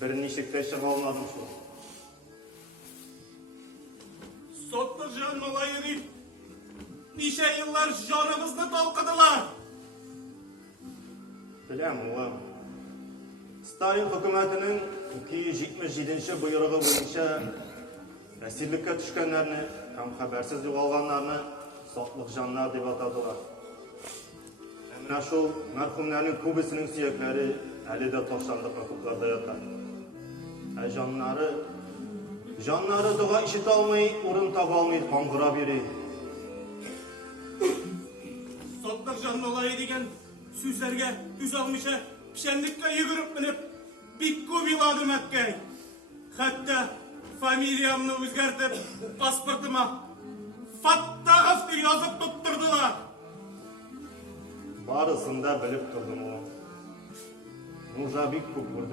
Бірнешікте шыға алмадым шу. Соттыржан Малайыры неше yıllar жанымызды талқыдылар. Білем, ұлым. Сталин үкіметінің 277 бұйрығы бойынша әсірлікке түшкенлеріні һәм хабарсыз жоғалғанларны сотлық жандар деп атадылар. Әміна шул мәрхумләрнең күбісінің сүйекләре әлі де тоқшандық хукукларда ята. Жаннары дұға ишете алмай, урын таба алмай қаңғыра бері. Соттыржан Малайы деген сүзлерге түз алмыша пішенлікке үйгіріп мініп, бик көп иладым әткәй. Хәтті фамилиямны өзгәртіп, паспортыма Фаттағов деп yazып тұттырдылар. Барысын да біліп тұрдым ол. Нужа бик көп көрді.